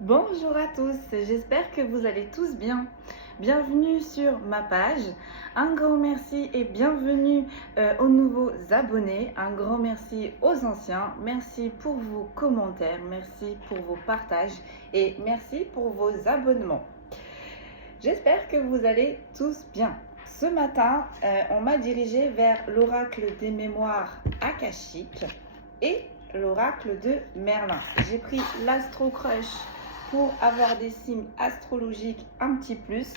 Bonjour à tous, j'espère que vous allez tous bien. Bienvenue sur ma page. Un grand merci et bienvenue aux nouveaux abonnés. Un grand merci aux anciens. Merci pour vos commentaires, merci pour vos partages et merci pour vos abonnements. J'espère que vous allez tous bien. Ce matin, on m'a dirigé vers l'oracle des mémoires akashiques et l'oracle de Merlin. J'ai pris l'Astro Crush pour avoir des signes astrologiques un petit plus.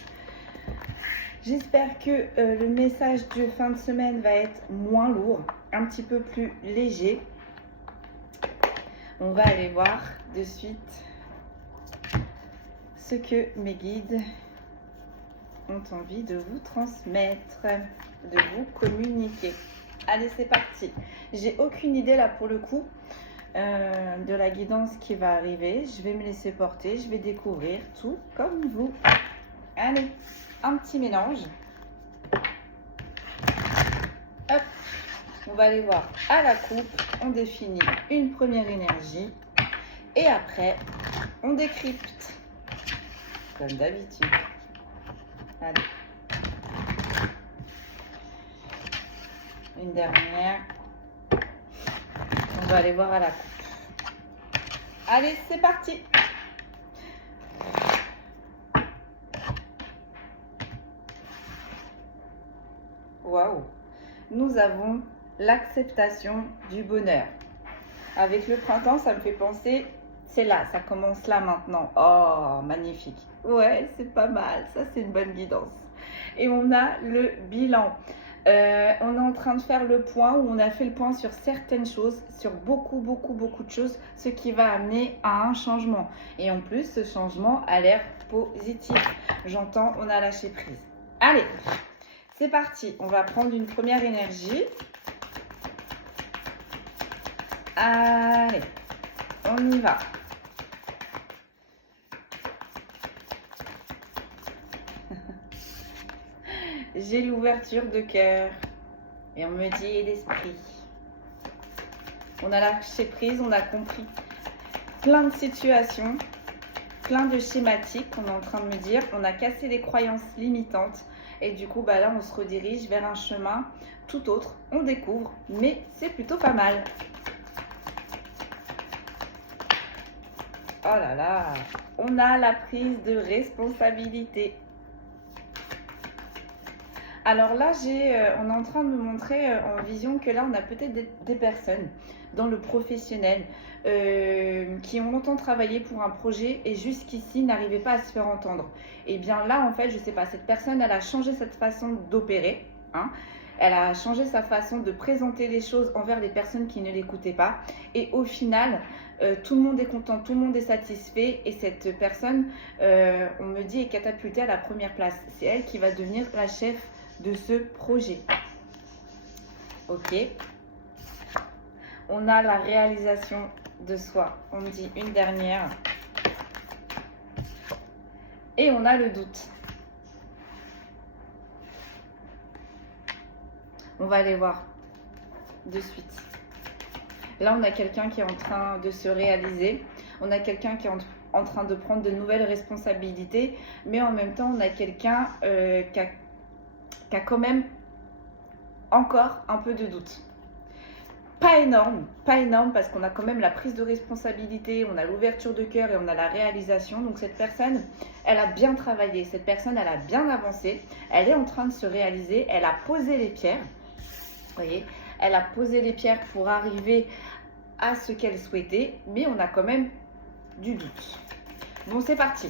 J'espère que le message de fin de semaine va être moins lourd, un petit peu plus léger. On va aller voir de suite ce que mes guides ont envie de vous transmettre, de vous communiquer. Allez, c'est parti. J'ai aucune idée là pour le coup de la guidance qui va arriver. Je vais me laisser porter, je vais découvrir tout comme vous. Allez, un petit mélange. Hop, on va aller voir à la coupe. On définit une première énergie et après on décrypte comme d'habitude. Allez, une dernière. On va aller voir à la coupe. Allez, c'est parti. Waouh. Nous avons l'acceptation du bonheur. Avec le printemps, ça me fait penser, c'est là, ça commence là maintenant. Oh, magnifique. Ouais, c'est pas mal. Ça, c'est une bonne guidance. Et on a le bilan. On est en train de faire le point, où on a fait le point sur certaines choses, sur beaucoup de choses, ce qui va amener à un changement. Et en plus, ce changement a l'air positif. J'entends, on a lâché prise. Allez, c'est parti. On va prendre une première énergie. Allez, on y va. J'ai l'ouverture de cœur et on me dit et d'esprit. On a lâché prise, on a compris plein de situations, plein de schématiques, on est en train de me dire. On a cassé les croyances limitantes et du coup, là, on se redirige vers un chemin tout autre. On découvre, mais c'est plutôt pas mal. Oh là là, on a la prise de responsabilité. Alors là, on est en train de me montrer en vision que là, on a peut-être des personnes dans le professionnel qui ont longtemps travaillé pour un projet et jusqu'ici n'arrivaient pas à se faire entendre. Et bien là, en fait, je ne sais pas, cette personne, elle a changé cette façon d'opérer. Hein. Elle a changé sa façon de présenter les choses envers les personnes qui ne l'écoutaient pas. Et au final, tout le monde est content, tout le monde est satisfait. Et cette personne, on me dit, est catapultée à la première place. C'est elle qui va devenir la chef de ce projet. Ok. On a la réalisation de soi. On me dit une dernière. Et on a le doute. On va aller voir de suite. Là, on a quelqu'un qui est en train de se réaliser. On a quelqu'un qui est en train de prendre de nouvelles responsabilités. Mais en même temps, on a quelqu'un qui a quand même encore un peu de doute. Pas énorme parce qu'on a quand même la prise de responsabilité, on a l'ouverture de cœur et on a la réalisation. Donc cette personne, elle a bien travaillé, cette personne, elle a bien avancé, elle est en train de se réaliser, elle a posé les pierres, vous voyez, elle a posé les pierres pour arriver à ce qu'elle souhaitait, mais on a quand même du doute. Bon, c'est parti.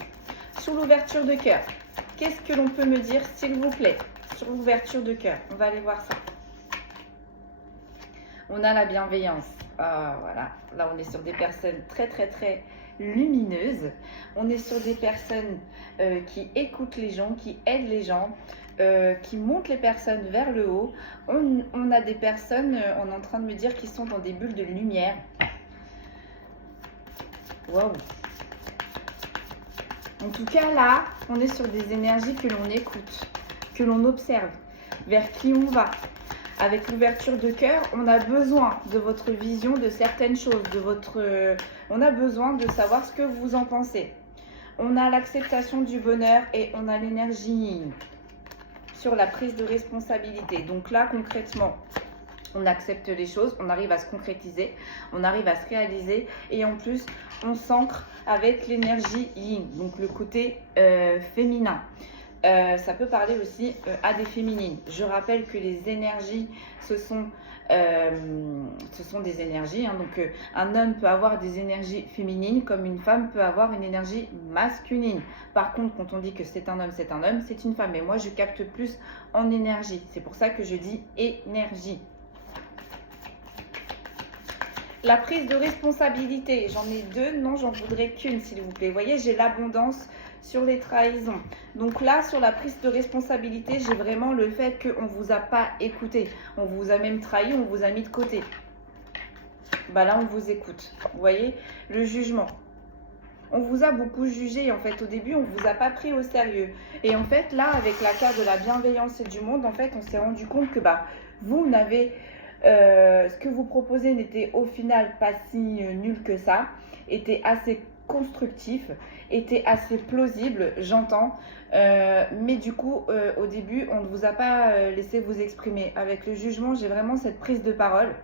Sur l'ouverture de cœur, qu'est-ce que l'on peut me dire, s'il vous plaît, sur l'ouverture de cœur? On va aller voir ça. On a la bienveillance. Ah, voilà. Là, on est sur des personnes très lumineuses. On est sur des personnes qui écoutent les gens, qui aident les gens, qui montent les personnes vers le haut. On a des personnes, on est en train de me dire, qui sont dans des bulles de lumière. Waouh! En tout cas, là, on est sur des énergies que l'on écoute, que l'on observe, vers qui on va. avec l'ouverture de cœur, on a besoin de votre vision de certaines choses, on a besoin de savoir ce que vous en pensez. On a l'acceptation du bonheur et on a l'énergie sur la prise de responsabilité. Donc là, concrètement, on accepte les choses, on arrive à se concrétiser, on arrive à se réaliser et en plus, on s'ancre avec l'énergie yin, donc le côté féminin. Ça peut parler aussi à des féminines. Je rappelle que les énergies, ce sont des énergies. Hein. Donc, un homme peut avoir des énergies féminines comme une femme peut avoir une énergie masculine. Par contre, quand on dit que c'est un homme, c'est une femme. Mais moi, je capte plus en énergie. C'est pour ça que je dis énergie. La prise de responsabilité, j'en ai deux, non, j'en voudrais qu'une, s'il vous plaît. Vous voyez, j'ai l'abondance sur les trahisons. Donc là, sur la prise de responsabilité, j'ai vraiment le fait qu'on ne vous a pas écouté. On vous a même trahi, on vous a mis de côté. Bah là, on vous écoute. Vous voyez, le jugement. On vous a beaucoup jugé, en fait. Au début, on ne vous a pas pris au sérieux. Et en fait, là, avec la carte de la bienveillance et du monde, en fait, on s'est rendu compte que vous n'avez... ce que vous proposez n'était au final pas si nul que ça, était assez constructif, était assez plausible, j'entends, mais du coup au début on ne vous a pas laissé vous exprimer. Avec le jugement, j'ai vraiment cette prise de parole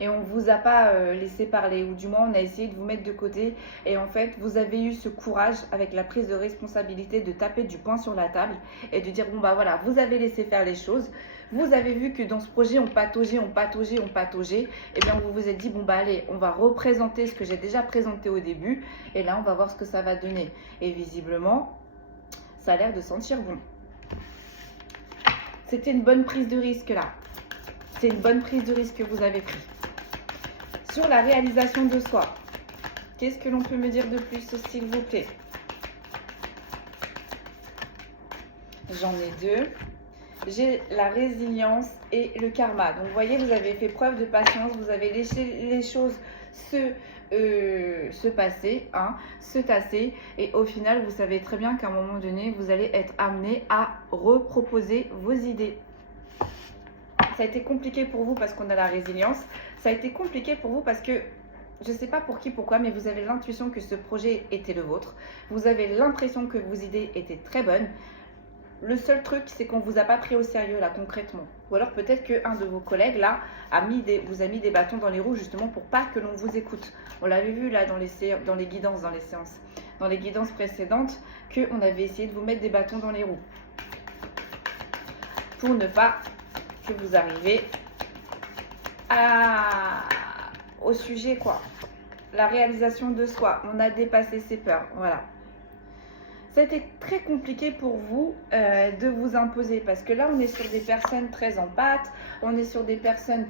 et on ne vous a pas laissé parler, ou du moins on a essayé de vous mettre de côté, et en fait vous avez eu ce courage avec la prise de responsabilité de taper du poing sur la table et de dire bon bah voilà, vous avez laissé faire les choses. Vous avez vu que dans ce projet, on pataugeait, et bien vous vous êtes dit, bon bah allez, on va représenter ce que j'ai déjà présenté au début, et là on va voir ce que ça va donner. Et visiblement, ça a l'air de sentir bon. C'était une bonne prise de risque là. C'est une bonne prise de risque que vous avez pris. Sur la réalisation de soi, qu'est-ce que l'on peut me dire de plus, s'il vous plaît? J'en ai deux. J'ai la résilience et le karma. Donc, vous voyez, vous avez fait preuve de patience, vous avez laissé les choses se passer, hein, se tasser. Et au final, vous savez très bien qu'à un moment donné, vous allez être amené à reproposer vos idées. Ça a été compliqué pour vous parce qu'on a la résilience. Ça a été compliqué pour vous parce que, je ne sais pas pour qui, pourquoi, mais vous avez l'intuition que ce projet était le vôtre. Vous avez l'impression que vos idées étaient très bonnes. Le seul truc, c'est qu'on ne vous a pas pris au sérieux, là, concrètement. Ou alors peut-être qu'un de vos collègues, là, vous a mis des bâtons dans les roues, justement, pour pas que l'on vous écoute. On l'avait vu, là, dans les guidances, dans les séances. Dans les guidances précédentes, qu'on avait essayé de vous mettre des bâtons dans les roues. Pour ne pas que vous arriviez au sujet, quoi. La réalisation de soi. On a dépassé ses peurs, voilà. Ça a été très compliqué pour vous de vous imposer parce que là, on est sur des personnes très empathes, on est sur des personnes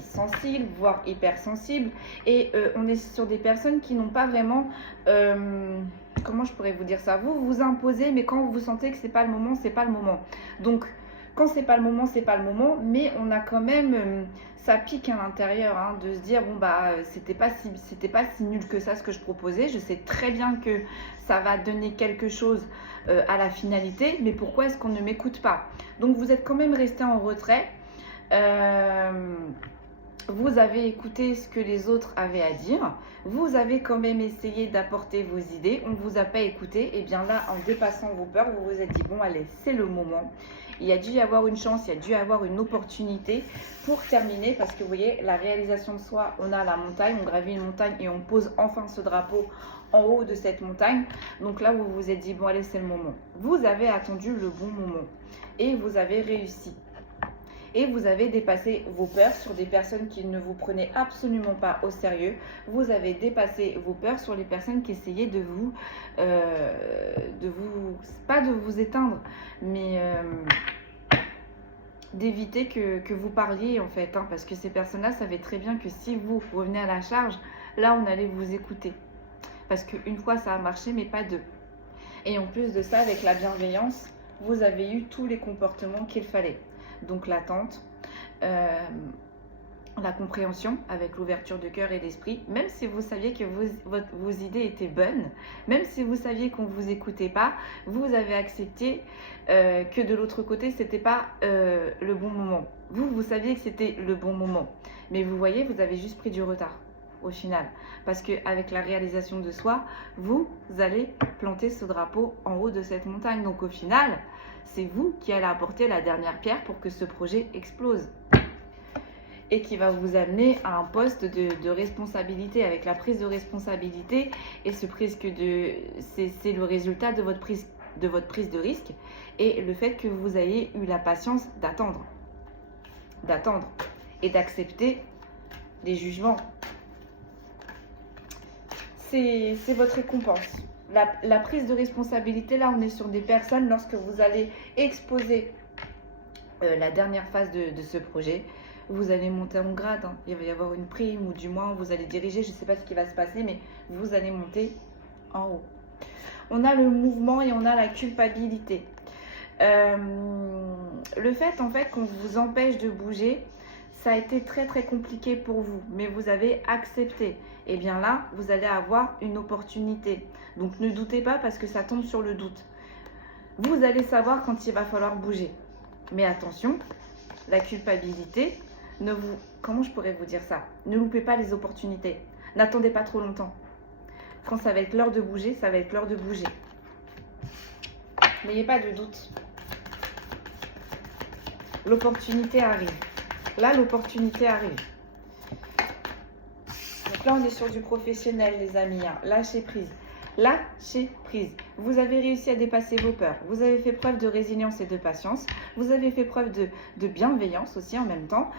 sensibles, voire hypersensibles, et on est sur des personnes qui n'ont pas vraiment, comment je pourrais vous dire ça, vous imposez, mais quand vous sentez que c'est pas le moment, c'est pas le moment. Donc, quand c'est pas le moment, c'est pas le moment, mais on a quand même, ça pique à l'intérieur, hein, de se dire bon bah c'était pas si nul que ça ce que je proposais. Je sais très bien que ça va donner quelque chose à la finalité, mais pourquoi est-ce qu'on ne m'écoute pas? Donc vous êtes quand même resté en retrait. Vous avez écouté ce que les autres avaient à dire. Vous avez quand même essayé d'apporter vos idées. On ne vous a pas écouté. Et bien là, en dépassant vos peurs, vous vous êtes dit bon allez, c'est le moment. Il y a dû y avoir une chance, il y a dû y avoir une opportunité pour terminer, parce que vous voyez, la réalisation de soi, on a la montagne, on gravit une montagne et on pose enfin ce drapeau en haut de cette montagne. Donc là, vous vous êtes dit, bon allez, c'est le moment. Vous avez attendu le bon moment et vous avez réussi. Et vous avez dépassé vos peurs sur des personnes qui ne vous prenaient absolument pas au sérieux. Vous avez dépassé vos peurs sur les personnes qui essayaient pas de vous éteindre, mais d'éviter que vous parliez en fait, hein, parce que ces personnes-là savaient très bien que si vous revenez à la charge, là on allait vous écouter. Parce qu'une fois ça a marché, mais pas deux. Et en plus de ça, avec la bienveillance, vous avez eu tous les comportements qu'il fallait. Donc l'attente, la compréhension avec l'ouverture de cœur et d'esprit, même si vous saviez que vos idées étaient bonnes, même si vous saviez qu'on ne vous écoutait pas, vous avez accepté que de l'autre côté, ce n'était pas le bon moment. Vous saviez que c'était le bon moment. Mais vous voyez, vous avez juste pris du retard au final. Parce qu'avec la réalisation de soi, vous allez planter ce drapeau en haut de cette montagne. Donc au final, c'est vous qui allez apporter la dernière pierre pour que ce projet explose. Et qui va vous amener à un poste de responsabilité, avec la prise de responsabilité. Et c'est le résultat de votre prise de risque et le fait que vous ayez eu la patience d'attendre et d'accepter des jugements. C'est votre récompense. La prise de responsabilité, là, on est sur des personnes, lorsque vous allez exposer la dernière phase de ce projet, vous allez monter en grade, hein. Il va y avoir une prime ou du moins vous allez diriger, je ne sais pas ce qui va se passer, mais vous allez monter en haut. On a le mouvement et on a la culpabilité. Le fait en fait qu'on vous empêche de bouger, ça a été très très compliqué pour vous, mais vous avez accepté. Et bien là, vous allez avoir une opportunité. Donc ne doutez pas parce que ça tombe sur le doute. Vous allez savoir quand il va falloir bouger. Mais attention, la culpabilité, comment je pourrais vous dire ça? Ne loupez pas les opportunités. N'attendez pas trop longtemps. Quand ça va être l'heure de bouger, ça va être l'heure de bouger. N'ayez pas de doute. L'opportunité arrive. Là, l'opportunité arrive. Donc là, on est sur du professionnel, les amis. Hein. Lâchez prise. Lâchez prise. Vous avez réussi à dépasser vos peurs. Vous avez fait preuve de résilience et de patience. Vous avez fait preuve de bienveillance aussi en même temps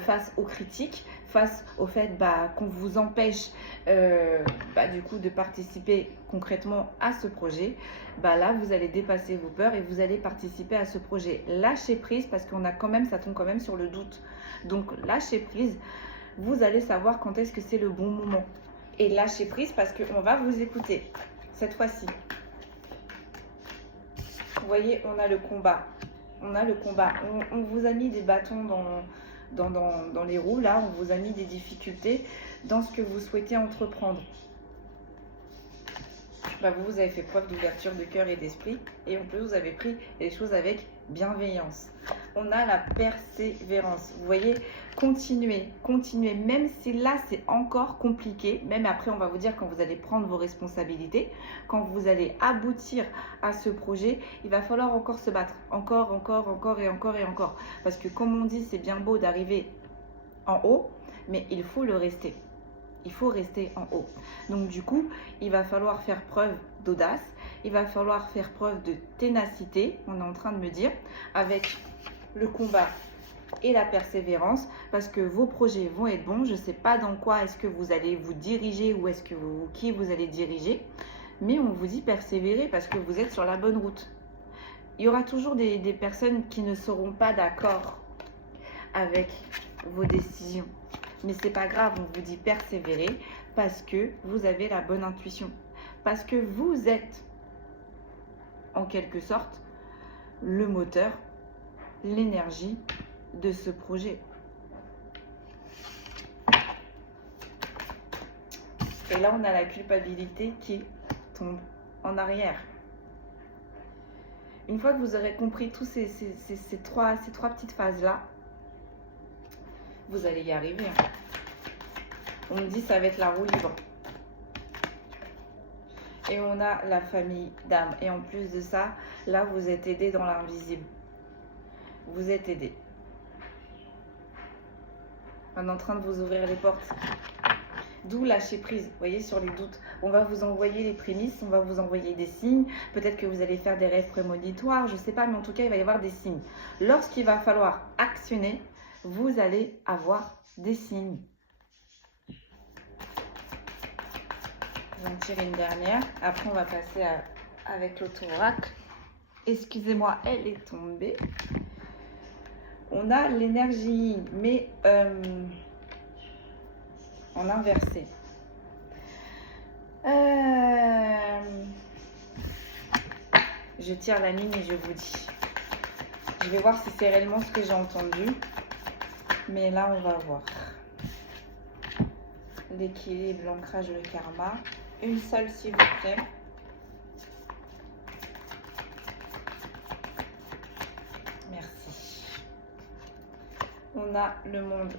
face aux critiques, face au fait qu'on vous empêche du coup de participer concrètement à ce projet. Là, vous allez dépasser vos peurs et vous allez participer à ce projet. Lâchez prise parce qu'on a quand même, ça tombe quand même sur le doute. Donc, lâchez prise. Vous allez savoir quand est-ce que c'est le bon moment. Et lâchez prise parce qu'on va vous écouter cette fois-ci. Vous voyez, on a le combat. On a le combat. On vous a mis des bâtons dans les roues. Là, on vous a mis des difficultés dans ce que vous souhaitez entreprendre. Vous avez fait preuve d'ouverture de cœur et d'esprit. Et en plus, vous avez pris les choses avec bienveillance. On a la persévérance. Vous voyez, continuez, même si là, c'est encore compliqué. Même après, on va vous dire quand vous allez prendre vos responsabilités, quand vous allez aboutir à ce projet, il va falloir encore se battre. Encore et encore. Parce que comme on dit, c'est bien beau d'arriver en haut, mais il faut le rester. Il faut rester en haut. Donc du coup, il va falloir faire preuve d'audace. Il va falloir faire preuve de ténacité, on est en train de me dire, avec le combat et la persévérance, parce que vos projets vont être bons. Je ne sais pas dans quoi est-ce que vous allez vous diriger ou qui vous allez diriger, mais on vous dit persévérer parce que vous êtes sur la bonne route. Il y aura toujours des personnes qui ne seront pas d'accord avec vos décisions. Mais c'est pas grave, on vous dit persévérer parce que vous avez la bonne intuition. Parce que vous êtes, en quelque sorte, le moteur, l'énergie de ce projet. Et là, on a la culpabilité qui tombe en arrière. Une fois que vous aurez compris tous ces trois petites phases-là, vous allez y arriver. Hein. On me dit ça va être la roue libre. Et on a la famille d'âme. Et en plus de ça, là, vous êtes aidé dans l'invisible. Vous êtes aidé. On est en train de vous ouvrir les portes. D'où lâcher prise, vous voyez, sur les doutes. On va vous envoyer les prémices, on va vous envoyer des signes. Peut-être que vous allez faire des rêves prémonitoires, je ne sais pas, mais en tout cas, il va y avoir des signes. Lorsqu'il va falloir actionner, vous allez avoir des signes. Je vais en tirer une dernière. Après, on va passer avec l'auto-oracle. Excusez-moi, elle est tombée. On a l'énergie, mais en inversé. Je tire la ligne et je vous dis. Je vais voir si c'est réellement ce que j'ai entendu. Mais là, on va voir. l'équilibre, l'ancrage, le karma. Une seule, s'il vous plaît. Merci. On a le monde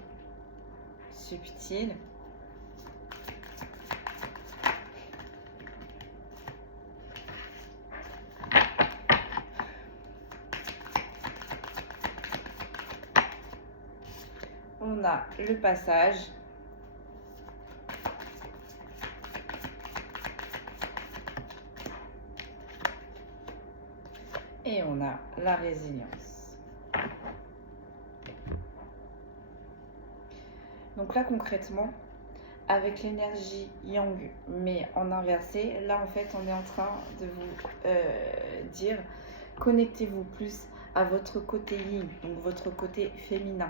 subtil. On a le passage. Et on a la résilience. Donc là, concrètement, avec l'énergie yang, mais en inversé, là, en fait, on est en train de vous dire, connectez-vous plus à votre côté yin, donc votre côté féminin.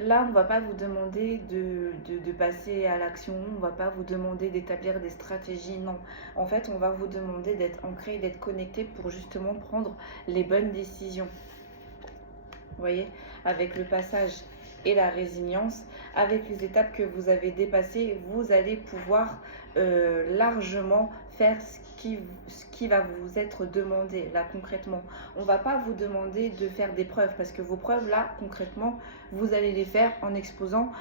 Là, on ne va pas vous demander de passer à l'action, on ne va pas vous demander d'établir des stratégies, non. En fait, on va vous demander d'être ancré, d'être connecté pour justement prendre les bonnes décisions. Vous voyez, avec le passage et la résilience, avec les étapes que vous avez dépassées, vous allez pouvoir largement faire ce qui va vous être demandé, là, concrètement. On ne va pas vous demander de faire des preuves, parce que vos preuves, là, concrètement, vous allez les faire en exposant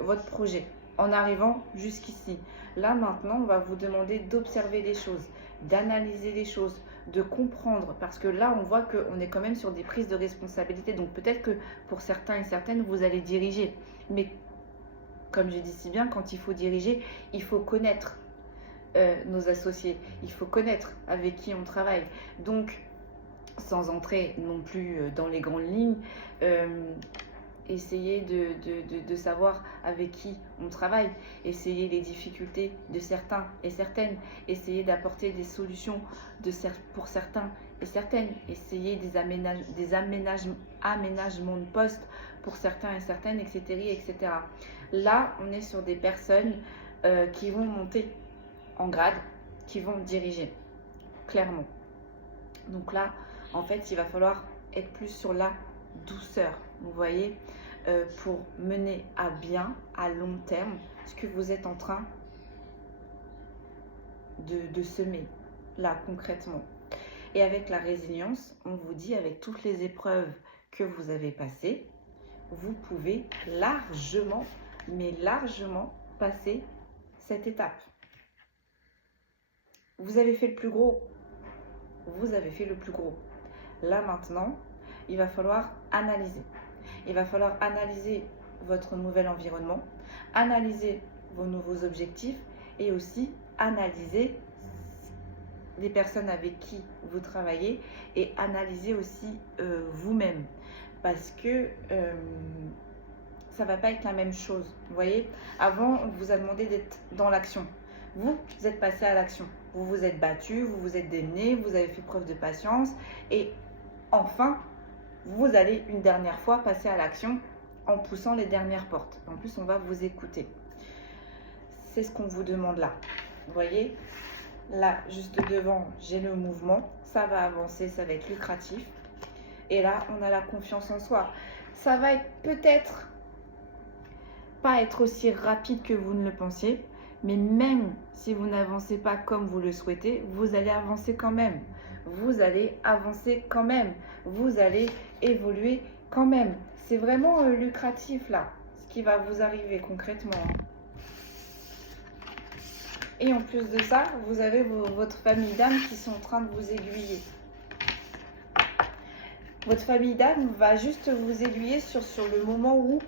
votre projet, en arrivant jusqu'ici. Là, maintenant, on va vous demander d'observer les choses, d'analyser les choses, de comprendre, parce que là, on voit qu'on est quand même sur des prises de responsabilité. Donc, peut-être que pour certains et certaines, vous allez diriger. Mais, comme je dis si bien, quand il faut diriger, il faut connaître nos associés, il faut connaître avec qui on travaille. Donc, sans entrer non plus dans les grandes lignes, essayez de savoir avec qui on travaille, essayez les difficultés de certains et certaines, essayez d'apporter des solutions pour certains et certaines, essayez des aménagements de poste pour certains et certaines, etc., etc. Là, on est sur des personnes qui vont monter en grade, qui vont diriger, clairement. Donc là, en fait, il va falloir être plus sur la douceur, vous voyez, pour mener à bien, à long terme, ce que vous êtes en train de semer, là, concrètement. Et avec la résilience, on vous dit, avec toutes les épreuves que vous avez passées, vous pouvez largement, mais largement, passer cette étape. Vous avez fait le plus gros. Vous avez fait le plus gros. Là, maintenant, il va falloir analyser. Il va falloir analyser votre nouvel environnement, analyser vos nouveaux objectifs et aussi analyser les personnes avec qui vous travaillez et analyser aussi vous-même. Parce que ça ne va pas être la même chose. Vous voyez, avant, on vous a demandé d'être dans l'action. Vous êtes passé à l'action. Vous vous êtes battu, vous vous êtes démené, vous avez fait preuve de patience. Et enfin, vous allez une dernière fois passer à l'action en poussant les dernières portes. En plus, on va vous écouter. C'est ce qu'on vous demande là. Vous voyez, là, juste devant, j'ai le mouvement. Ça va avancer, ça va être lucratif. Et là, on a la confiance en soi. Ça va être peut-être pas être aussi rapide que vous ne le pensiez. Mais même si vous n'avancez pas comme vous le souhaitez, vous allez avancer quand même. Vous allez avancer quand même. Vous allez évoluer quand même. C'est vraiment lucratif là, ce qui va vous arriver concrètement. Et en plus de ça, vous avez votre famille d'âme qui sont en train de vous aiguiller. Votre famille d'âme va juste vous aiguiller sur le moment où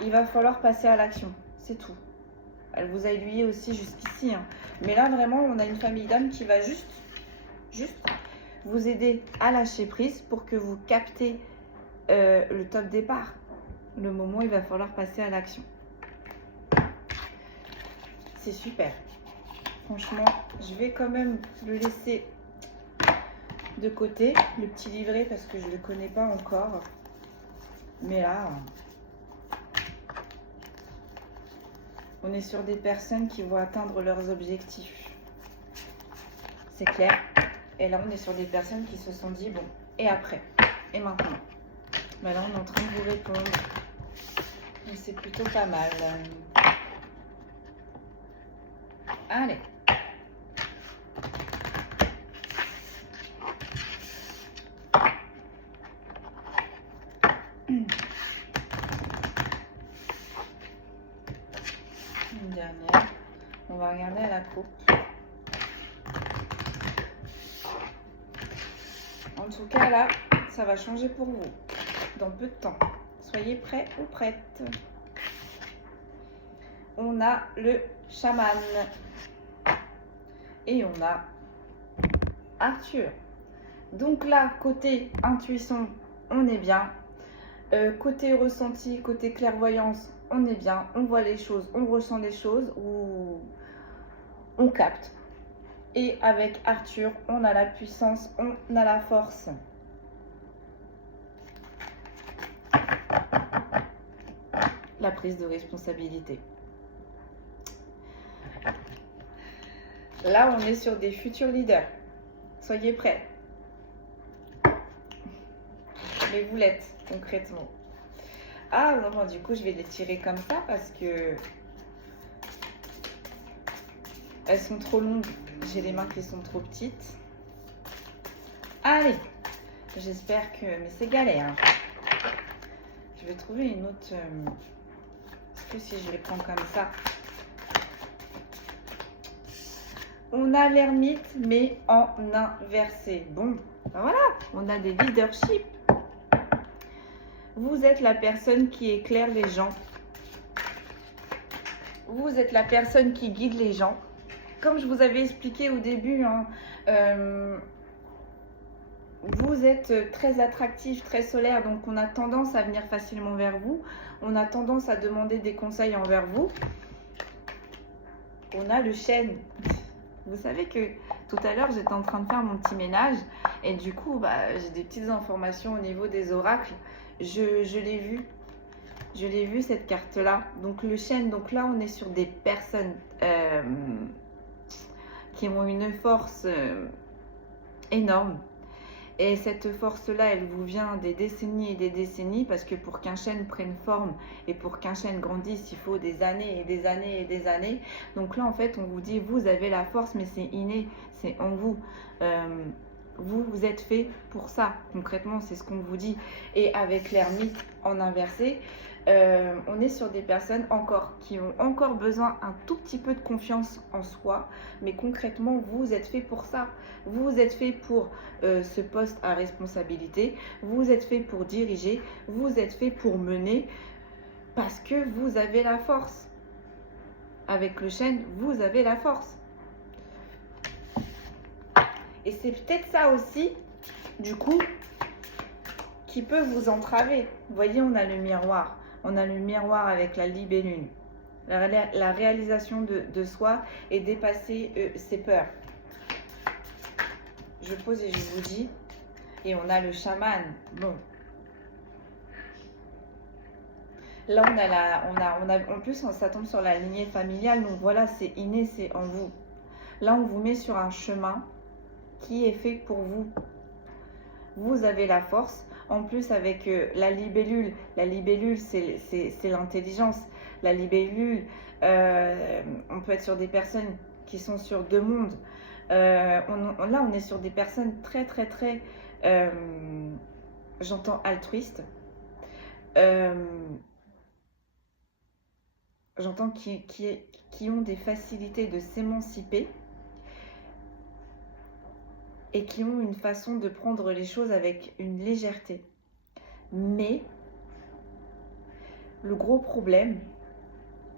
il va falloir passer à l'action. C'est tout. Elle vous a aiguillé aussi jusqu'ici. Hein. Mais là, vraiment, on a une famille d'âmes qui va juste vous aider à lâcher prise pour que vous captez le top départ. Le moment où il va falloir passer à l'action. C'est super. Franchement, je vais quand même le laisser de côté, le petit livret, parce que je ne le connais pas encore. Mais là... on est sur des personnes qui vont atteindre leurs objectifs. C'est clair. Et là, on est sur des personnes qui se sont dit, bon, et après? Et maintenant? Ben là, on est en train de vous répondre. Mais c'est plutôt pas mal. Allez. Une dernière. On va regarder à la coupe. En tout cas, là, ça va changer pour vous dans peu de temps. Soyez prêts ou prêtes. On a le chaman. Et on a Arthur. Donc là, côté intuition, on est bien. Côté ressenti, côté clairvoyance, on est bien. On voit les choses, on ressent les choses ou on capte. Et avec Arthur, on a la puissance, on a la force. La prise de responsabilité. Là, on est sur des futurs leaders. Soyez prêts. Mais vous l'êtes, concrètement. Ah non, du coup, je vais les tirer comme ça parce que elles sont trop longues. J'ai les mains qui sont trop petites. Allez, j'espère que... Mais c'est galère. Je vais trouver une autre... Est-ce que si je les prends comme ça... On a l'ermite, mais en inversé. Bon, voilà, on a des leaderships. Vous êtes la personne qui éclaire les gens. Vous êtes la personne qui guide les gens. Comme je vous avais expliqué au début, hein, vous êtes très attractif, très solaire, donc on a tendance à venir facilement vers vous. On a tendance à demander des conseils envers vous. On a le chêne. Vous savez que tout à l'heure, j'étais en train de faire mon petit ménage et du coup, j'ai des petites informations au niveau des oracles. Je l'ai vu. Je l'ai vu, cette carte-là. Donc, le chêne. Donc là, on est sur des personnes qui ont une force énorme. Et cette force-là, elle vous vient des décennies et des décennies parce que pour qu'un chêne prenne forme et pour qu'un chêne grandisse, il faut des années et des années et des années. Donc là, en fait, on vous dit, vous avez la force, mais c'est inné, c'est en vous. Vous êtes fait pour ça. Concrètement, c'est ce qu'on vous dit. Et avec l'ermite en inversé, on est sur des personnes qui ont encore besoin un tout petit peu de confiance en soi, mais concrètement, vous êtes fait pour ça. Vous êtes fait pour ce poste à responsabilité, vous êtes fait pour diriger, vous êtes fait pour mener, parce que vous avez la force. Avec le chêne, vous avez la force. Et c'est peut-être ça aussi, du coup, qui peut vous entraver. Vous voyez, on a le miroir. On a le miroir avec la libellule. La réalisation de soi et dépasser ses peurs. Je pose et je vous dis. Et on a le chaman. Bon. Là, en plus, ça tombe sur la lignée familiale. Donc voilà, c'est inné, c'est en vous. Là, on vous met sur un chemin qui est fait pour vous. Vous avez la force. En plus, avec la libellule, c'est l'intelligence. La libellule, on peut être sur des personnes qui sont sur deux mondes. Là, on est sur des personnes très, très, très, j'entends altruistes. J'entends qui ont des facilités de s'émanciper. Et qui ont une façon de prendre les choses avec une légèreté. Mais, le gros problème,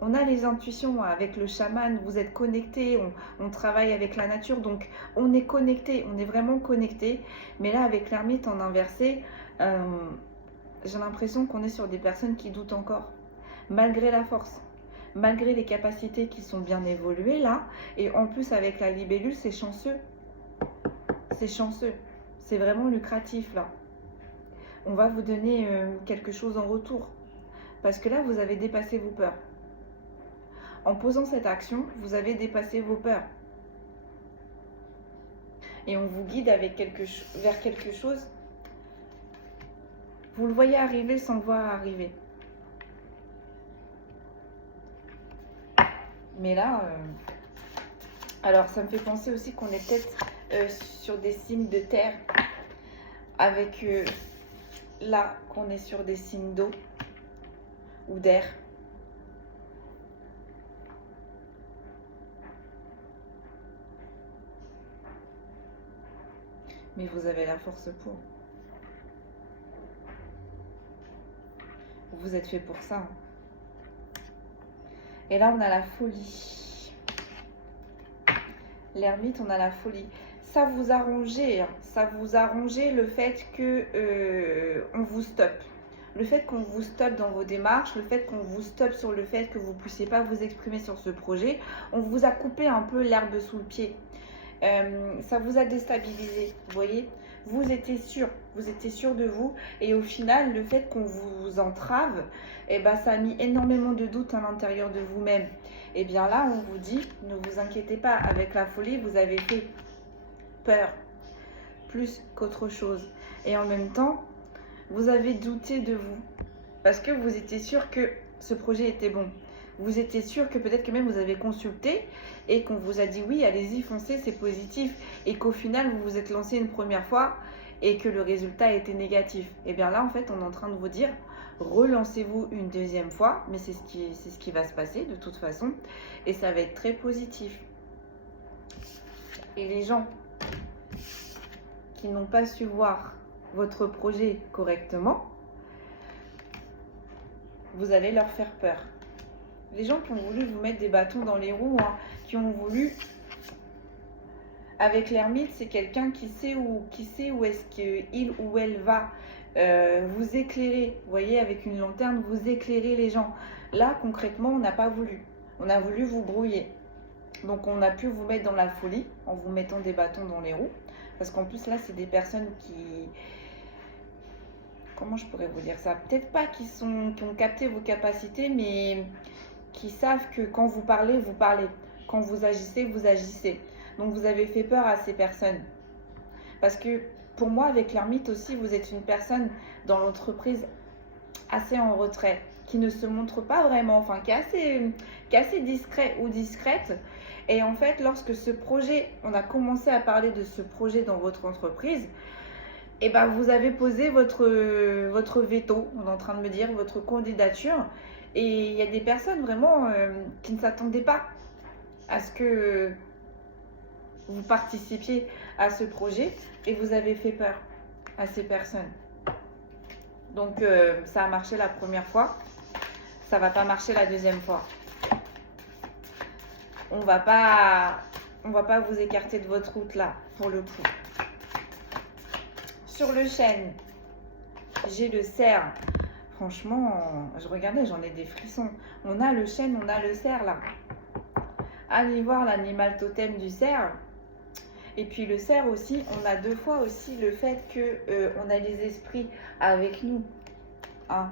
on a les intuitions avec le chaman, vous êtes connectés, on travaille avec la nature, donc on est connecté, on est vraiment connecté. Mais là, avec l'ermite en inversé, j'ai l'impression qu'on est sur des personnes qui doutent encore, malgré la force. Malgré les capacités qui sont bien évoluées là, et en plus avec la libellule, c'est chanceux. C'est chanceux, c'est vraiment lucratif là. On va vous donner quelque chose en retour. Parce que là, vous avez dépassé vos peurs. En posant cette action, vous avez dépassé vos peurs. Et on vous guide avec vers quelque chose. Vous le voyez arriver sans le voir arriver. Mais là, alors ça me fait penser aussi qu'on est peut-être sur des signes de terre, avec là qu'on est sur des signes d'eau ou d'air. Mais vous avez la force pour. Vous êtes fait pour ça. Et là, on a la folie. L'ermite, on a la folie. Ça vous arrangeait, hein. Ça vous arrangeait le fait que on vous stoppe. Le fait qu'on vous stoppe dans vos démarches, le fait qu'on vous stoppe sur le fait que vous ne puissiez pas vous exprimer sur ce projet, on vous a coupé un peu l'herbe sous le pied. Ça vous a déstabilisé, vous voyez. Vous étiez sûr de vous, et au final, le fait qu'on vous entrave, eh ben, ça a mis énormément de doutes à l'intérieur de vous-même. Et bien là, on vous dit, ne vous inquiétez pas, avec la folie, vous avez fait peur, plus qu'autre chose. Et en même temps, vous avez douté de vous, parce que vous étiez sûr que ce projet était bon. Vous étiez sûr que peut-être que même vous avez consulté et qu'on vous a dit oui, allez-y, foncez, c'est positif. Et qu'au final, vous vous êtes lancé une première fois et que le résultat était négatif. Et bien là, en fait, on est en train de vous dire, relancez-vous une deuxième fois, mais c'est ce qui va se passer de toute façon. Et ça va être très positif. Et les gens qui n'ont pas su voir votre projet correctement, vous allez leur faire peur. Les gens qui ont voulu vous mettre des bâtons dans les roues, hein, qui ont voulu... Avec l'ermite, c'est quelqu'un qui sait où est-ce qu'il ou elle va vous éclairer. Vous voyez, avec une lanterne, vous éclairez les gens. Là, concrètement, on n'a pas voulu. On a voulu vous brouiller. Donc, on a pu vous mettre dans la folie en vous mettant des bâtons dans les roues. Parce qu'en plus, là, c'est des personnes qui... Comment je pourrais vous dire ça? Peut-être pas qui ont capté vos capacités, mais qui savent que quand vous parlez, vous parlez. Quand vous agissez, vous agissez. Donc, vous avez fait peur à ces personnes. Parce que pour moi, avec l'ermite aussi, vous êtes une personne dans l'entreprise assez en retrait, qui ne se montre pas vraiment, enfin, qui est assez discret ou discrète. Et en fait, lorsque ce projet, on a commencé à parler de ce projet dans votre entreprise, et ben vous avez posé votre veto, on est en train de me dire, votre candidature. Et il y a des personnes vraiment qui ne s'attendaient pas à ce que vous participiez à ce projet, et vous avez fait peur à ces personnes. Donc ça a marché la première fois, ça va pas marcher la deuxième fois. On va pas vous écarter de votre route là, pour le coup. Sur le chêne, j'ai le cerf. Franchement, je regardais, j'en ai des frissons. On a le chêne, on a le cerf là. Allez voir l'animal totem du cerf. Et puis le cerf aussi, on a deux fois aussi le fait que on a les esprits avec nous. Hein.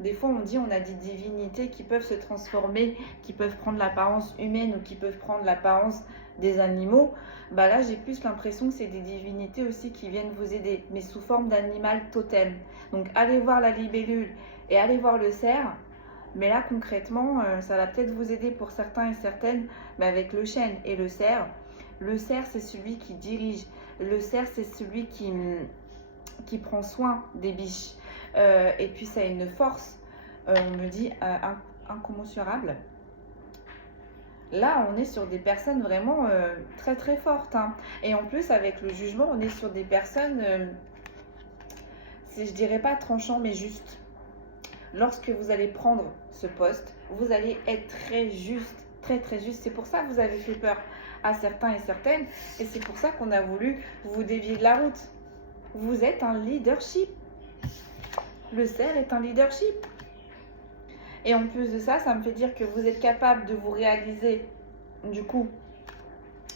Des fois, on dit on a des divinités qui peuvent se transformer, qui peuvent prendre l'apparence humaine ou qui peuvent prendre l'apparence des animaux. Bah là, j'ai plus l'impression que c'est des divinités aussi qui viennent vous aider, mais sous forme d'animal totem. Donc, allez voir la libellule et allez voir le cerf. Mais là, concrètement, ça va peut-être vous aider pour certains et certaines, mais avec le chêne et le cerf. Le cerf, c'est celui qui dirige. Le cerf, c'est celui qui prend soin des biches. Et puis ça a une force, on me dit, incommensurable. Là, on est sur des personnes vraiment très très fortes. Hein. Et en plus, avec le jugement, on est sur des personnes, je dirais pas tranchant, mais juste. Lorsque vous allez prendre ce poste, vous allez être très juste, très très juste. C'est pour ça que vous avez fait peur à certains et certaines. Et c'est pour ça qu'on a voulu vous dévier de la route. Vous êtes un leadership. Le cerf est un leadership. Et en plus de ça, ça me fait dire que vous êtes capable de vous réaliser, du coup,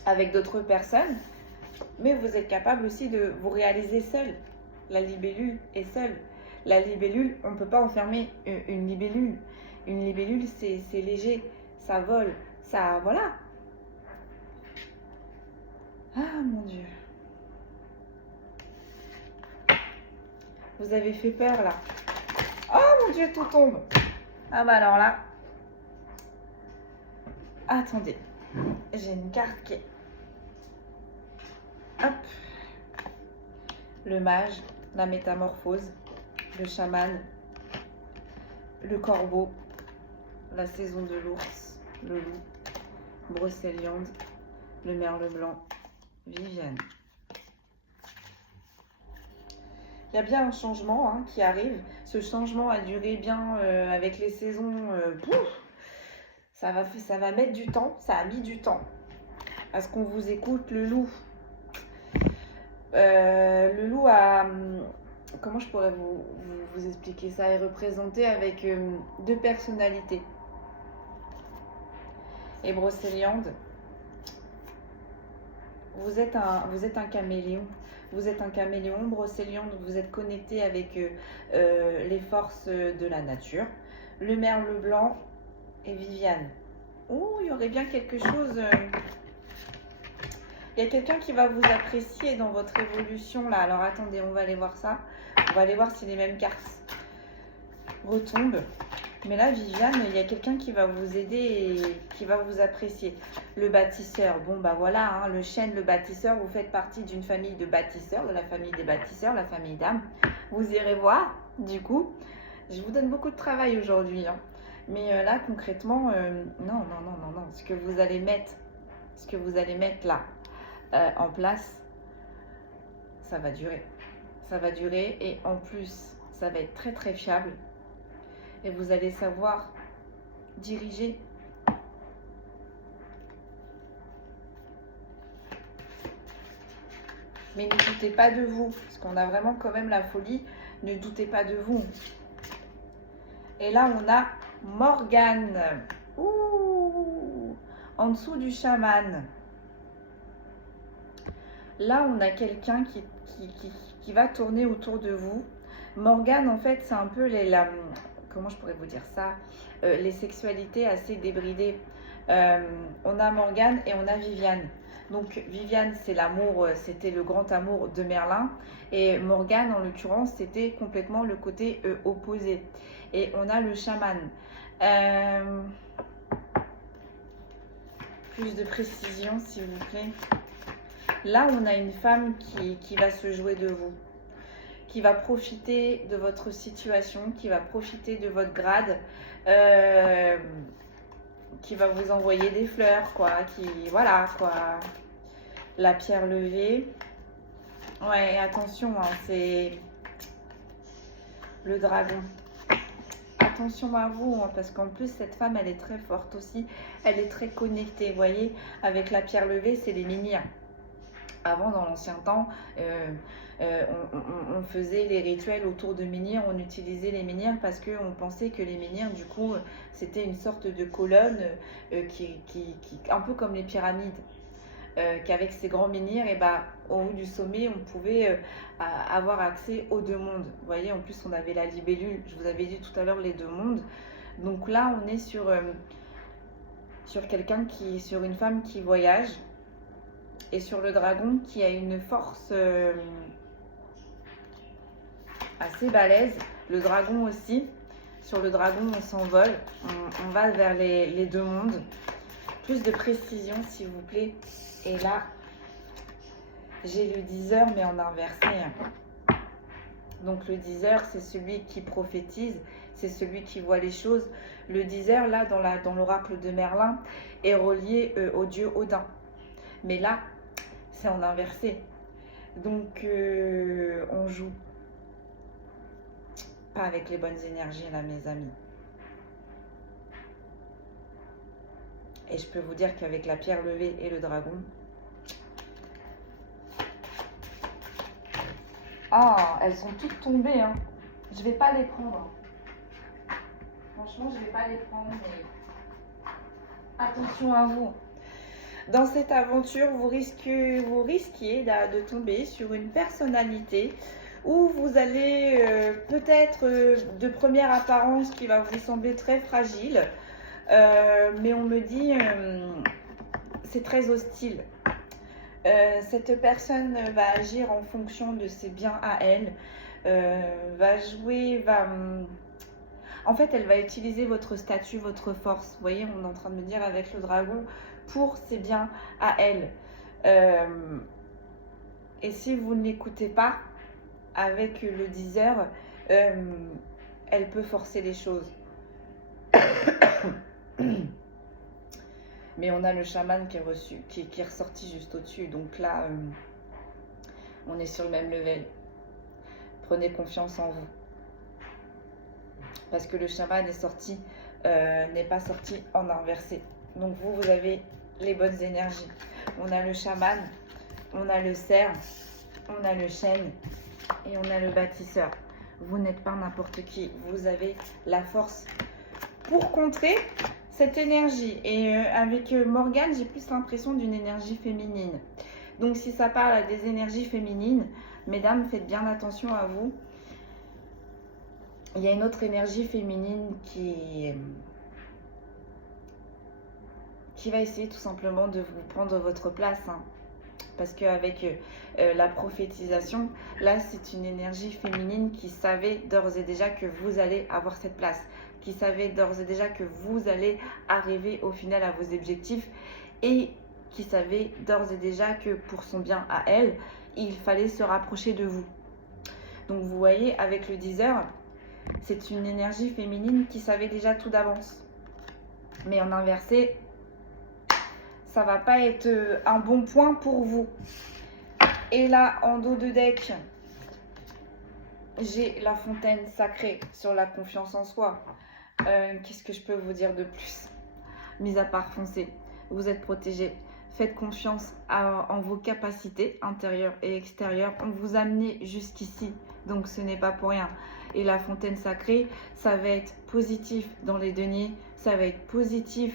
avec d'autres personnes, mais vous êtes capable aussi de vous réaliser seul. La libellule est seule. La libellule, on ne peut pas enfermer une libellule. Une libellule, c'est léger, ça vole, ça... Voilà. Ah, mon Dieu. Vous avez fait peur, là. Oh, mon Dieu, tout tombe. Ah bah alors là, Attendez, j'ai une carte qui est... Hop. Le mage, la métamorphose, le chaman, le corbeau, la saison de l'ours, le loup, Brocéliande, le merle blanc, Viviane. Il y a bien un changement qui arrive. Ce changement a duré bien avec les saisons. Ça va mettre du temps. Ça a mis du temps. À ce qu'on vous écoute, le loup. Le loup a... Comment je pourrais vous expliquer ça? Est représenté avec deux personnalités. Et Brocéliande, vous êtes un caméléon. Vous êtes un caméléon, Brocéliande, vous êtes connecté avec les forces de la nature. Le merle blanc et Viviane. Oh, il y aurait bien quelque chose... Il y a quelqu'un qui va vous apprécier dans votre évolution là. Alors attendez, on va aller voir ça. On va aller voir si les mêmes cartes retombent. Mais là, Viviane, il y a quelqu'un qui va vous aider et qui va vous apprécier. Le bâtisseur, bon bah voilà, le chêne, le bâtisseur, vous faites partie d'une famille de bâtisseurs, de la famille des bâtisseurs, la famille d'âme. Vous irez voir, du coup. Je vous donne beaucoup de travail aujourd'hui. Mais là, concrètement, non. Ce que vous allez mettre là en place, ça va durer. Ça va durer et en plus, ça va être très très fiable. Et vous allez savoir diriger. Mais ne doutez pas de vous, parce qu'on a vraiment quand même la folie. Ne doutez pas de vous. Et là, on a Morgane. Ouh, en dessous du chaman. Là, on a quelqu'un qui va tourner autour de vous. Morgane, en fait, c'est un peu comment je pourrais vous dire ça, les sexualités assez débridées. On a Morgane et on a Viviane. Donc Viviane, c'est l'amour, c'était le grand amour de Merlin. Et Morgane, en l'occurrence, c'était complètement le côté opposé. Et on a le chaman. Plus de précision, s'il vous plaît. Là, on a une femme qui va se jouer de vous, qui va profiter de votre situation, qui va profiter de votre grade, qui va vous envoyer des fleurs, quoi, voilà, quoi. La pierre levée. Ouais, attention, c'est le dragon. Attention à vous, parce qu'en plus, cette femme, elle est très forte aussi. Elle est très connectée, vous voyez. Avec la pierre levée, c'est les menhirs. Avant, dans l'ancien temps, on faisait les rituels autour de menhirs, on utilisait les menhirs parce qu'on pensait que les menhirs, du coup, c'était une sorte de colonne un peu comme les pyramides, qu'avec ces grands menhirs, au haut du sommet, on pouvait avoir accès aux deux mondes. Vous voyez, en plus, on avait la libellule, je vous avais dit tout à l'heure les deux mondes. Donc là, on est sur sur une femme qui voyage. Et sur le dragon qui a une force assez balèze. Le dragon aussi. Sur le dragon, on s'envole. On va vers les deux mondes. Plus de précision, s'il vous plaît. Et là, j'ai le 10 mais en inversé. Donc le 10 c'est celui qui prophétise. C'est celui qui voit les choses. Le 10 là, dans l'oracle de Merlin, est relié au dieu Odin. Mais là, c'est en inversé. Donc, on joue pas avec les bonnes énergies, là, mes amis. Et je peux vous dire qu'avec la pierre levée et le dragon... Ah, elles sont toutes tombées, Je vais pas les prendre. Franchement, je vais pas les prendre, mais... Attention à vous. Dans cette aventure, vous risquiez de tomber sur une personnalité où vous allez peut-être de première apparence qui va vous sembler très fragile, mais on me dit c'est très hostile. Cette personne va agir en fonction de ses biens à elle, va jouer, En fait, elle va utiliser votre statut, votre force. Vous voyez, on est en train de me dire avec le dragon, pour ses biens à elle. Et si vous ne l'écoutez pas, avec le 10 heures, elle peut forcer les choses. Mais on a le chaman qui est ressorti juste au-dessus. Donc là, on est sur le même level. Prenez confiance en vous. Parce que le chaman est sorti, n'est pas sorti en inversé. Donc vous avez les bonnes énergies. On a le chaman, on a le cerf, on a le chêne et on a le bâtisseur. Vous n'êtes pas n'importe qui. Vous avez la force pour contrer cette énergie. Et avec Morgane, j'ai plus l'impression d'une énergie féminine. Donc si ça parle à des énergies féminines, mesdames, faites bien attention à vous. Il y a une autre énergie féminine qui va essayer tout simplement de vous prendre votre place. Hein. Parce qu'avec la prophétisation, là, c'est une énergie féminine qui savait d'ores et déjà que vous allez avoir cette place. Qui savait d'ores et déjà que vous allez arriver au final à vos objectifs. Et qui savait d'ores et déjà que pour son bien à elle, il fallait se rapprocher de vous. Donc vous voyez, avec le 10 heures, c'est une énergie féminine qui savait déjà tout d'avance. Mais en inversé, ça va pas être un bon point pour vous. Et là, en dos de deck, j'ai la fontaine sacrée sur la confiance en soi. Qu'est-ce que je peux vous dire de plus? Mis à part foncer, vous êtes protégés. Faites confiance en vos capacités intérieures et extérieures. On vous a amené jusqu'ici, donc ce n'est pas pour rien. Et la fontaine sacrée, ça va être positif dans les deniers, ça va être positif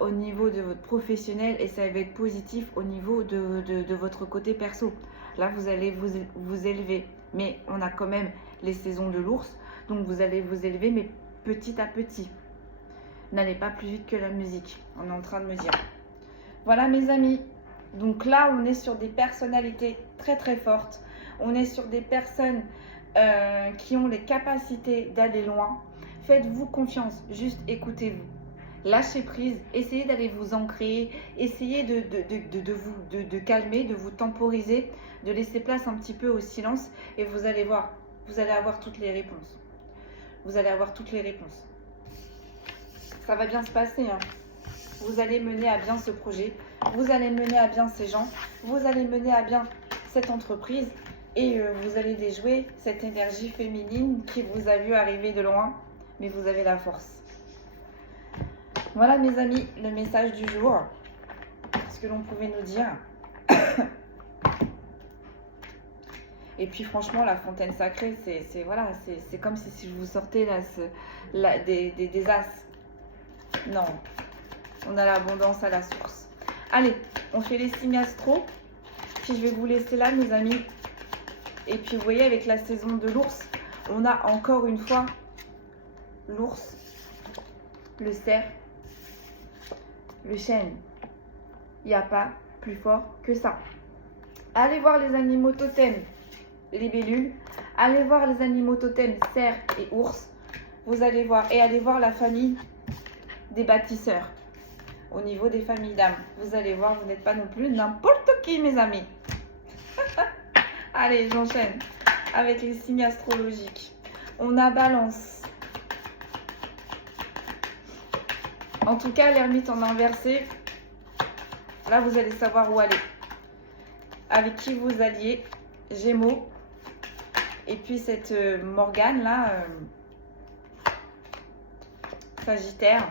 au niveau de votre professionnel et ça va être positif au niveau de votre côté perso. Là, vous allez vous élever, mais on a quand même les saisons de l'ours, donc vous allez vous élever, mais petit à petit. N'allez pas plus vite que la musique, on est en train de me dire. Voilà mes amis, donc là on est sur des personnalités très très fortes, on est sur des personnes qui ont les capacités d'aller loin. Faites-vous confiance, juste écoutez-vous, lâchez prise, essayez d'aller vous ancrer, essayez de vous calmer, de vous temporiser, de laisser place un petit peu au silence et vous allez voir, vous allez avoir toutes les réponses. Vous allez avoir toutes les réponses. Ça va bien se passer, hein. Vous allez mener à bien ce projet, vous allez mener à bien ces gens, vous allez mener à bien cette entreprise et vous allez déjouer cette énergie féminine qui vous a vu arriver de loin, mais vous avez la force. Voilà mes amis, le message du jour, ce que l'on pouvait nous dire. Et puis franchement, la fontaine sacrée, c'est comme si je vous sortais là, des as. Non. On a l'abondance à la source. Allez, on fait les signes astro. Puis je vais vous laisser là, mes amis. Et puis, vous voyez, avec la saison de l'ours, on a encore une fois l'ours, le cerf, le chêne. Il n'y a pas plus fort que ça. Allez voir les animaux totems, les libellules. Allez voir les animaux totems, cerf et ours. Vous allez voir. Et allez voir la famille des bâtisseurs. Au niveau des familles d'âmes, vous allez voir, vous n'êtes pas non plus n'importe qui, mes amis. Allez, j'enchaîne avec les signes astrologiques. On a Balance. En tout cas, l'ermite en inversé, là, vous allez savoir où aller. Avec qui vous alliez. Gémeaux. Et puis cette Morgane, là, Sagittaire.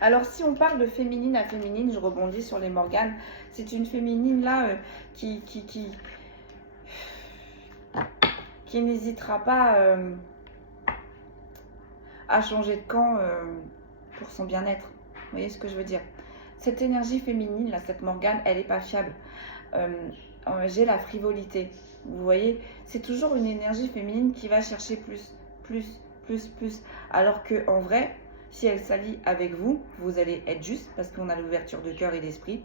Alors, si on parle de féminine à féminine, je rebondis sur les Morganes. C'est une féminine là qui n'hésitera pas à changer de camp pour son bien-être. Vous voyez ce que je veux dire? Cette énergie féminine là, cette Morgane, elle n'est pas fiable. J'ai la frivolité. Vous voyez, c'est toujours une énergie féminine qui va chercher plus. Alors que en vrai, si elle s'allie avec vous, vous allez être juste parce qu'on a l'ouverture de cœur et d'esprit,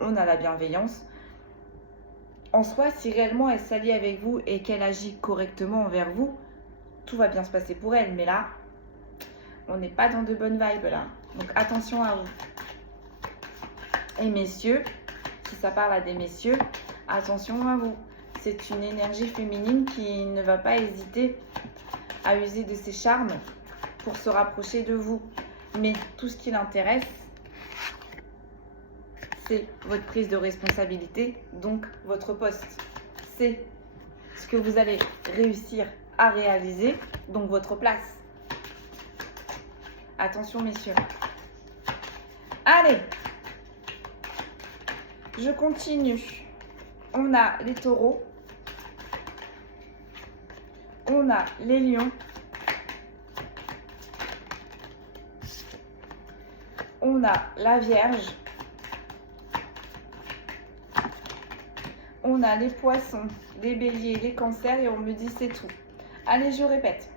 on a la bienveillance. en soi, si réellement elle s'allie avec vous et qu'elle agit correctement envers vous, tout va bien se passer pour elle. Mais là, on n'est pas dans de bonnes vibes là. Donc attention à vous. Et messieurs, si ça parle à des messieurs, attention à vous. C'est une énergie féminine qui ne va pas hésiter à user de ses charmes pour se rapprocher de vous. Mais tout ce qui l'intéresse, c'est votre prise de responsabilité, donc votre poste. C'est ce que vous allez réussir à réaliser, donc votre place. Attention messieurs. Allez, je continue. On a les taureaux. On a les lions. On a la Vierge. On a les poissons, les béliers, les cancers et on me dit c'est tout. Allez, je répète.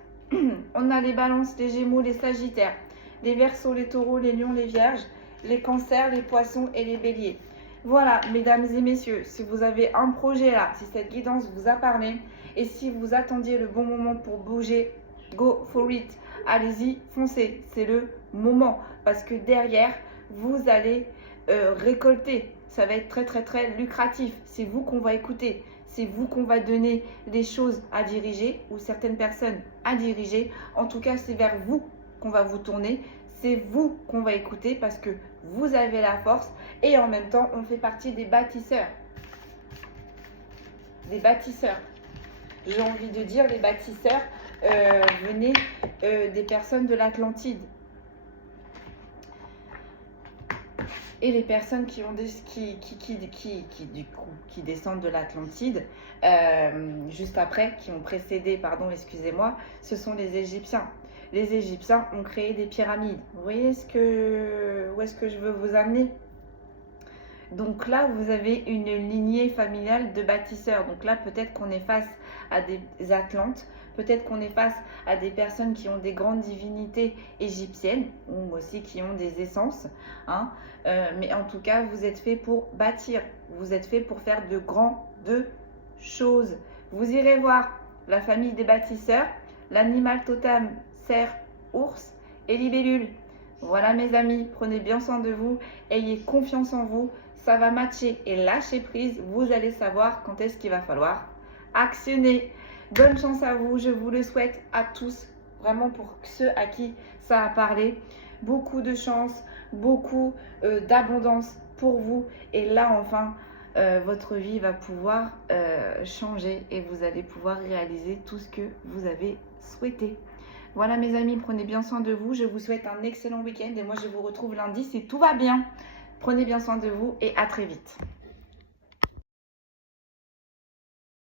On a les balances, les gémeaux, les sagittaires, les verseaux, les taureaux, les lions, les vierges, les cancers, les poissons et les béliers. Voilà, mesdames et messieurs, si vous avez un projet là, si cette guidance vous a parlé et si vous attendiez le bon moment pour bouger, go for it. Allez-y, foncez, c'est le moment parce que derrière, vous allez récolter. Ça va être très très très lucratif. C'est vous qu'on va écouter. C'est vous qu'on va donner des choses à diriger ou certaines personnes à diriger. En tout cas, c'est vers vous qu'on va vous tourner. C'est vous qu'on va écouter parce que vous avez la force et en même temps, on fait partie des bâtisseurs. Des bâtisseurs. J'ai envie de dire les bâtisseurs venaient des personnes de l'Atlantide. Et les personnes qui ont qui descendent de l'Atlantide, juste après, qui ont précédé, pardon, excusez-moi, ce sont les Égyptiens. Les Égyptiens ont créé des pyramides. Vous voyez où est-ce que je veux vous amener? Donc là, vous avez une lignée familiale de bâtisseurs. Donc là, peut-être qu'on est face à des Atlantes. Peut-être qu'on est face à des personnes qui ont des grandes divinités égyptiennes ou aussi qui ont des essences. Hein. Mais en tout cas, vous êtes fait pour bâtir. Vous êtes fait pour faire de grandes choses. Vous irez voir la famille des bâtisseurs, l'animal totem, cerf, ours et libellule. Voilà mes amis, prenez bien soin de vous, ayez confiance en vous, ça va matcher et lâchez prise. Vous allez savoir quand est-ce qu'il va falloir actionner. Bonne chance à vous, je vous le souhaite à tous, vraiment pour ceux à qui ça a parlé. Beaucoup de chance, beaucoup d'abondance pour vous. Et là, enfin, votre vie va pouvoir changer et vous allez pouvoir réaliser tout ce que vous avez souhaité. Voilà mes amis, prenez bien soin de vous. Je vous souhaite un excellent week-end et moi je vous retrouve lundi si tout va bien. Prenez bien soin de vous et à très vite.